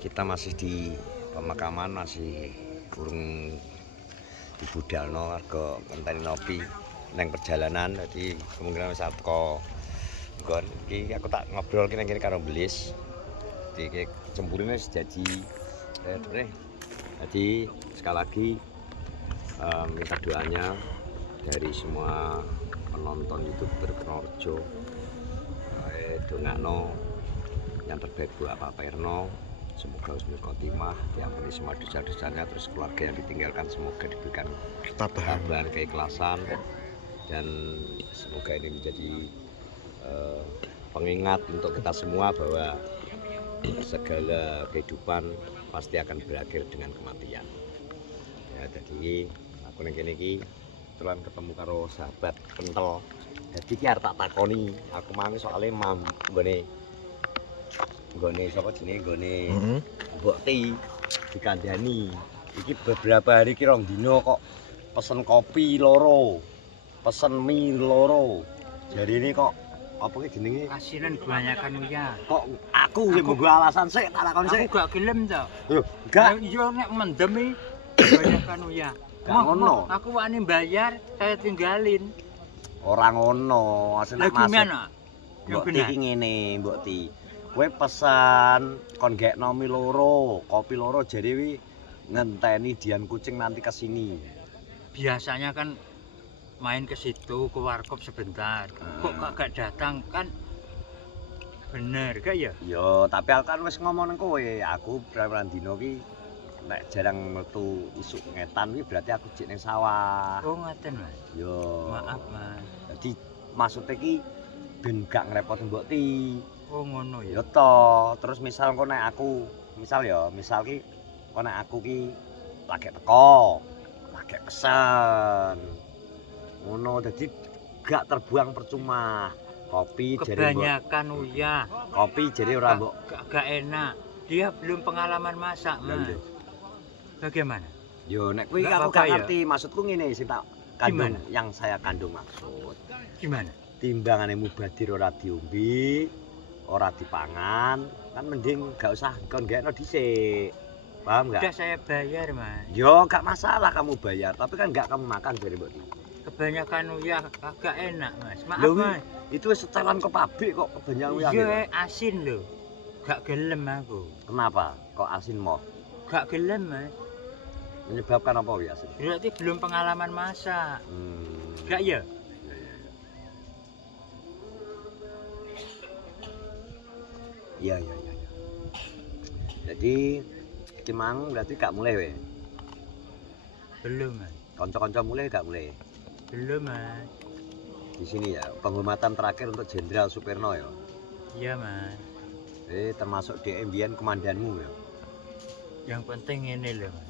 Kita masih di pemakaman, masih kurang dibudalno warga ngenteni nopi neng perjalanan. Jadi kemungkinan wis teko nggon iki aku tak ngobrol kene karo Belis. Jadi cemburine wis jadi. Jadi sekali lagi minta doanya dari semua penonton YouTube Berkenorjo. Dongakno yang terbaik buat Pak Perno. Semoga husnul khotimah, diampuni semua dosa-dosanya, terus keluarga yang ditinggalkan semoga diberikan ketabahan, keikhlasan, dan semoga ini menjadi pengingat untuk kita semua bahwa segala kehidupan pasti akan berakhir dengan kematian. Ya, jadi aku ning kene iki kebetulan ketemu karo sahabat kental. Jadi iki arep tak takoni, aku mang soalé nggone sapa jenenge nggone Mbok Ti dikandani. Iki beberapa hari ki rong dina kok pesen kopi loro, pesen mie loro. Jadi ini kok apa ki jenenge? Asinan kebanyakan ya. Kok aku sing mbok alasan sik tak takon sik. Aku gak gelem to. Lho, enggak. Iya nek mendem iki kebanyakan ya. Gak ngono. Aku wani bayar, saya tinggalin. Ora ngono, asline Lagi masuk. mana? Mbok Ti iki ngene, Mbok Ti. Kowe pesan kon gekno mie loro, kopi loro jadi wi ngenteni Dian Kucing nanti ke sini. Biasanya kan main ke situ ke warkop sebentar. Kok gak datang kan? Bener gak ya? Yo, tapi aku kan wis ngomong nang kowe, aku berapa dino ki nek jarang metu isuk ngetan ki berarti aku jek ning sawah. Oh ngaten Mas. Yo. Maaf Mas. Jadi maksudnya ki ben gak ngrepot Mbok Ti. Oh ngono Yo ya. to, terus misal kok nek aku, misal ki kok nek aku ki lagi teko, lagi pesen. Ngono dadi gak terbuang percuma. Kopi jadi Kebanyakan uyah. kopi jadi ora mbok Gak enak. Dia belum pengalaman masak Mas. Lho. Bagaimana? Yo nek kuwi Nggak aku apa-apa gak ya? ngerti maksudku ngene sing tak kandung Gimana? yang saya kandung maksud. Gimana? Timbangane mubadir ora diombe, ora dipangan, kan mending gak usah kon gekno dhisik. Paham Udah gak? saya bayar Mas. Yo gak masalah kamu bayar, tapi kan gak kamu makan dari Mbok Ti. Kebanyakan uyah agak enak Mas. Maaf Lho, Mas. itu wis setelan ke pabrik kok kebanyakan uyah. Iya asin lho. Gak gelem aku. Kenapa? Kok asin moh? Gak gelem Mas. Menyebabkan apa ya asin? Berarti belum pengalaman masak. Gak ya? Iya. Jadi iki mang berarti gak mulai we. Belum Mas. Kanca-kanca mulai gak mulai. Belum Mas. Di sini ya, penghormatan terakhir untuk Jenderal Supirno ya. Iya Mas. Termasuk DM komandanmu ya. Yang penting ini loh Mas.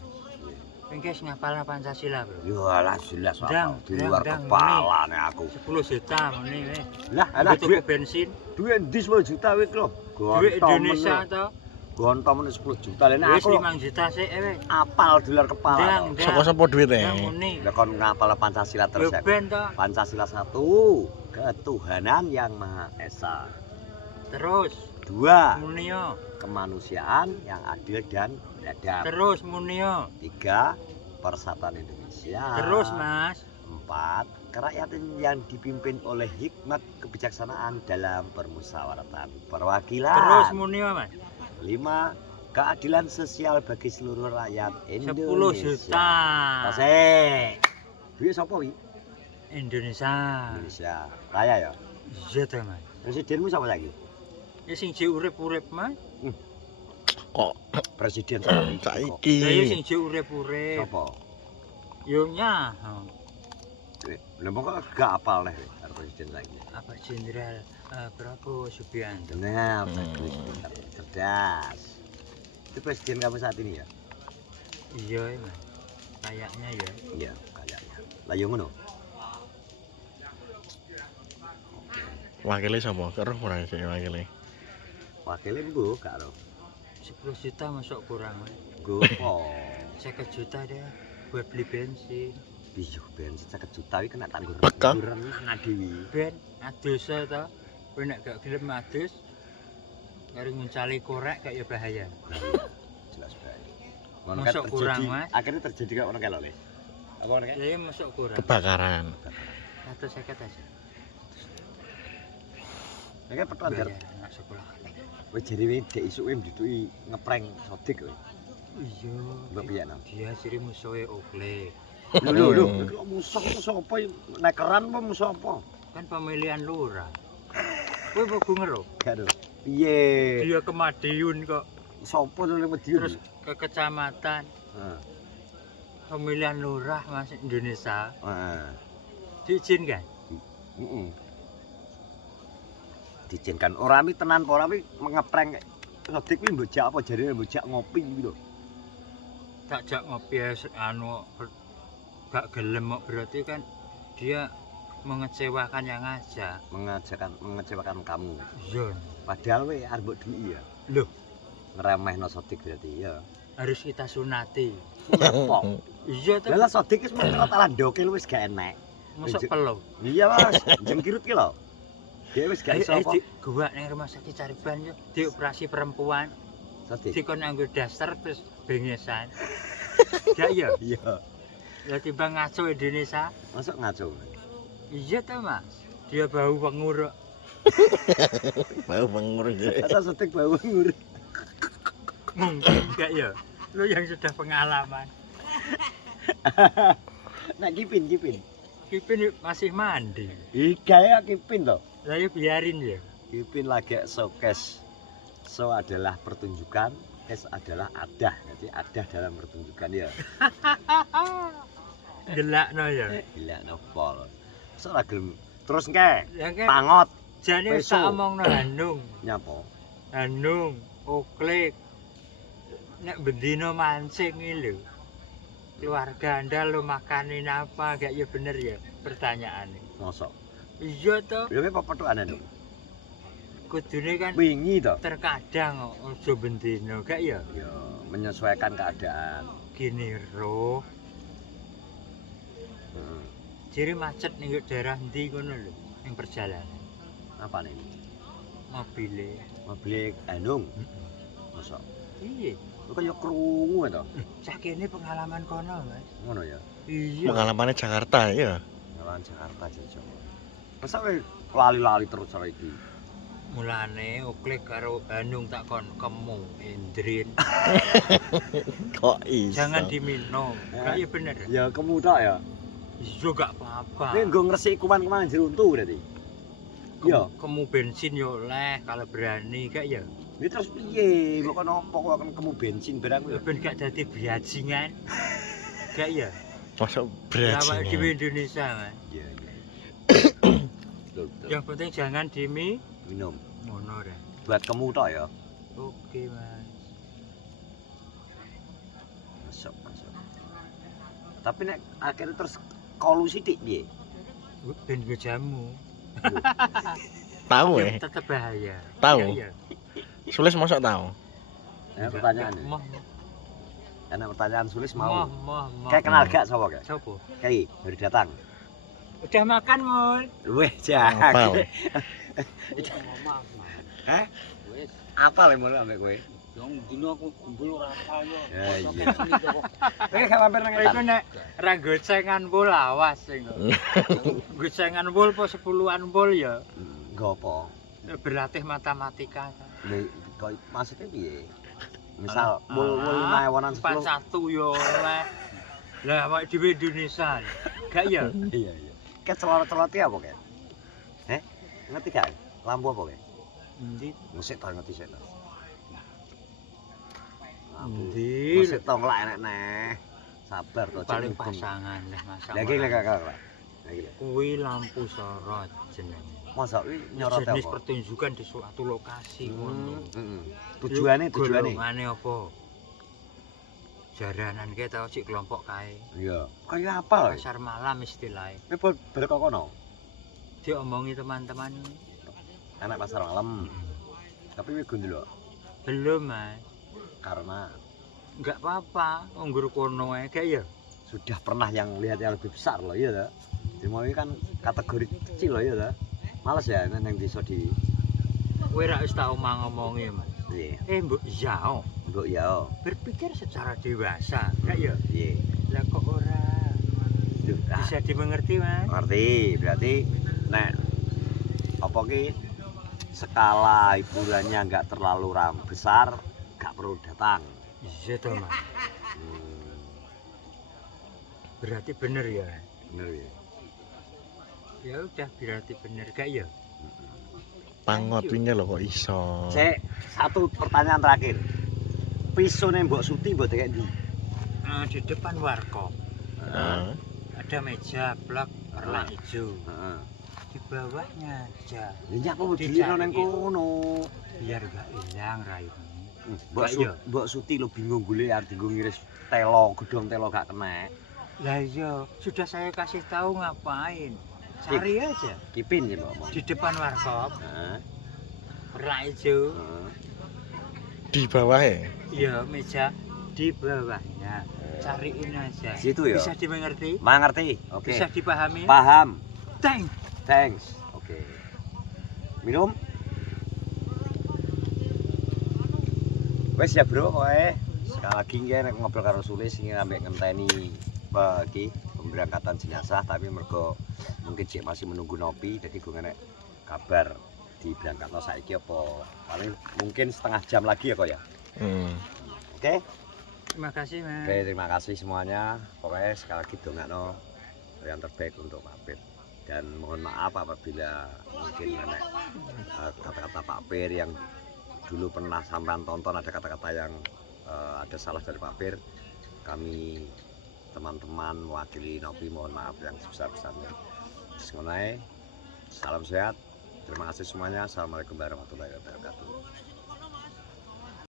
Engkes ngapalna Pancasila bro. Ya alah jelas Dang, apa di luar dang, kepala nih aku. 10 juta ini weh. Lah alah Tuku duit bensin. duit di 10 juta wis lho. Duit Indonesia toh. Gontom 10 juta lene Wis aku 5 juta sih weh. apal di luar kepala. Dang, toh. dang. Sapa-sapa duwite? Dang muni. Lah kon ngapal Pancasila terus ya. Yo ben toh. Pancasila 1, ketuhanan yang Maha Esa. Terus 2, muni yo. kemanusiaan yang adil dan beradab. Terus muni yo. 3, persatuan Indonesia. Terus Mas. 4, kerakyatan yang dipimpin oleh hikmat kebijaksanaan dalam permusyawaratan perwakilan. Terus muni yo Mas. 5, keadilan sosial bagi seluruh rakyat 10 Indonesia. juta. Tasik. Duit sapa wi? Indonesia. Indonesia. Raya ya. Iya toh Mas. Presidenmu sapa lagi? Ya sing jek urip-urip Mas. Kok Presiden saiki. kok. saiki? Lah ya sing jek urip-urip. Sapa? Yo nyah. Lha kok gak apal nih karo presiden lagi. Apa Jenderal Prabowo Subianto. Nah, bagus, pintar, cerdas. Itu presiden kamu saat ini ya? Iya Mas. Kayaknya ya. Iya, kayaknya. Lah yo ngono. Wakile sapa? Karo ora sing wakile. Wakilnya mbuh gak ro. 10 juta masuk kurang Mas. Nggo apa? 50 juta deh buat beli bensin. Iya, bensin 50 juta iki kena tanggur. Bekal. Ngadewi. Ben adus to. Kowe nek gak gelem adus karo nguncali korek kayak ya bahaya. jelas bae. Ngono kan Masuk kurang, terjadi, Mas. akhirnya terjadi kok ngono kae lho, Le. Apa ngono kae? Lah ya masuk kurang. Kebakaran. 150 aja. Ya kan petuan Bayar jar. anak sekolah. Wis jare we dek isuke mduduki ngeprank Sodik kowe. Iya. Mbok piye nang? Dia siri musuhe Okle. Lho, musuh apa nekeran apa musuh apa? Kan pemilihan lurah. Kowe pogo ngero. Gak lho. Piye? Dia ke Madiun kok. Sopo to ning Madiun? Terus ke kecamatan Heeh. pemilihan lurah Mas Indonesia. Heeh. Diizinkan. Heeh. Diizinkan ora mi tenan apa ora mi ngeprank Sodik kuwi mbojak apa jarine mbojak ngopi iki lho. Tak jak ngopi ya, gak gelem kok, berarti kan dia mengecewakan yang ngajak. Mengecewakan kamu. Iya. Padahal we arep mbok duwi ya. Loh, Ngremehno Sodik berarti ya. harus kita sunati. Apa? Iya tuh. Lah Sodik wis mung talan dokil wis gak enek. Masuk pelo. Iya Mas, jengkirut ki lho. Dia wis gak iso apa. Di gua ning rumah sakit Cariban yo, dioperasi perempuan, Sodik. dikon nganggo daster terus bengesan. Gak ya? Iya. Lah timbang ngaco Indonesia. Masuk ngaco. Iya tuh Mas. Dia bau penguruk. Bau pengurus. Asa Sodik bau ngur. Mungkin gak ya? Lu yang sudah pengalaman. Nek kipin. Kipin masih mandi. Iya ya kipin to. Lah ya biarin ya. Kipin lagi showcase. Show adalah pertunjukan, kes adalah adah. Jadi adah dalam pertunjukan ya. Gelakno ya. Gila nopol. Ora gelem. Terus engke Ya kan pangot jane wis tak omongno Hanung. nyapa? Hanung, Oklik. Nek bendino mancing iki lho. Keluarga Anda lo makanin apa? Gak ya bener ya pertanyaannya. Mosok. Iya toh, Lha apa petukane lho? kudune kan Wingi to. terkadang ojo bendino gak ya? Ya, menyesuaikan keadaan. Gini roh, Heeh. jadi macet nih daerah ndi ngono lho, ning perjalanan. Apa nih? Mobile. Mobil Hanung. Mosok. Iya, Lu kaya krungu to. cah kene pengalaman kono, Mas. Ngono ya. Iya. Pengalamannya Jakarta ya. Jalan Jakarta Jojo. Masa we lali-lali terus cara iki? Mulane Oklik karo Hanung tak kon kemu Indrin. Kok iso? Jangan diminum. Gak ya bener. Ya kemudak ya. Iya gak apa-apa. Nek nggo ngresiki kuman-kuman jeruntu berarti. Iya. Kemu bensin yo oleh kalau berani gak ya. Ini terus piye? Kok nopo kok akan kemu bensin barang kuwi? Ben gak dadi biajingan. Gak ya. Masuk Awak di berat. Indonesia, Mas. Iya, iya. Betul. Yang penting jangan Minum. mono ya. Buat kemu tok ya. Oke, Mas. Masuk. Tapi nek akhirnya terus kolusi dik piye? Ben go jamu. Tahu Ya, ya? tetep bahaya. Tahu. Gak ya. Sulis masuk tahu. Pertanyaan. Moh, Enak pertanyaan sulis moh, mau. moh, moh. Kayak kenal gak sapa kayak? Sopo? Kayak baru datang. Udah makan, Mul? Weh, Apa? jak. Hah? Apa le mau ambek kowe? Yang dino aku kumpul ora apa yo. Ya iya. Kowe gak mampir nang Iku nek ra gocengan pul awas sing. Gocengan pul po 10-an pul ya. Gopo? Berlatih matematika. Lha kok maksudnya piye? Misal mul 5.000-an 10. 41 yo oleh. Lah awak dhewe Indonesia. Gak ya? Iya. Kayak celana-celana apa kayak? Ngerti gak? Lampu apa kayak? Endi? Musik tau ngerti sik. Endi? Musik tau ngelak enek neh. Sabar to Paling pasangan lah masalah. Lagi kakak. Lagi. Kuwi lampu sorot jenenge. Masa kuwi nyorot Jenis apa? pertunjukan di suatu lokasi ngono. Heeh. Tujuane. Golongane apa? Jaranan ke tau sik kelompok kae. Iya. Kaya apa lho? Pasar malam istilahnya. Kowe berkok kono. Diomongi teman-teman. Anak pasar malam. Tapi kowe gondelo Belum, Mas. karena Enggak apa-apa, nggur kono ae gak ya. sudah pernah yang lihat yang lebih besar loh, iya toh. Cuma ini kan kategori kecil loh, iya toh. Males ya nang desa di Kowe ra wis tau ngomongi, Mas. iya. Mbok Zhao. Engko ya. berpikir secara dewasa, enggak ya? Piye? Lah kok ora bisa dimengerti, Mas? Ngerti, berarti nek apa ki skala hiburannya nggak terlalu besar, nggak perlu datang. Iya toh, Mas. Hmm, Berarti bener ya. bener ya. Ya udah berarti bener gak ya? Pangot wingi lho kok iso. Cek, satu pertanyaan terakhir. Pisone Mbok Suti mbok tekek ndi? Di depan warkop Heeh. ada meja blok warna hijau. Heeh. Di bawahnya aja Lha nyapa mbok dilino nang Dicari. kono? biar gak hilang raimu. Mbok Suti lo bingung golek arep dienggo ngiris telo, gedhong telo gak kenek. Lah iya, sudah saya kasih tahu ngapain. Cari aja Kipin ya Mbok. di depan warkop Heeh. warna hijau. Heeh. Di bawah ya. Iya, meja di bawahnya. Cariin aja. Situ ya. Bisa dimengerti? Mangerti? Oke. Bisa dipahami? Paham. Thank. Thanks. Oke. Minum? Wes ya bro, kowe sekali lagi nggih nek ngobrol karo Sulis sing ambek ngenteni iki pemberangkatan jenazah tapi mergo mungkin cek masih menunggu Nopi jadi gue nek kabar diberangkatno saiki apa paling mungkin setengah jam lagi ya kok ya. Oke. Terima kasih, Mas. Oke, terima kasih semuanya. Pokoknya sekali lagi dongakno yang terbaik untuk Pak Pir. Dan mohon maaf apabila mungkin nenek kata-kata Pak Pir yang dulu pernah sampean tonton ada kata-kata yang ada salah dari Pak Pir. Kami teman-teman mewakili Nopi mohon maaf yang sebesar-besarnya. Salam sehat. Terima kasih semuanya. Assalamualaikum warahmatullahi wabarakatuh.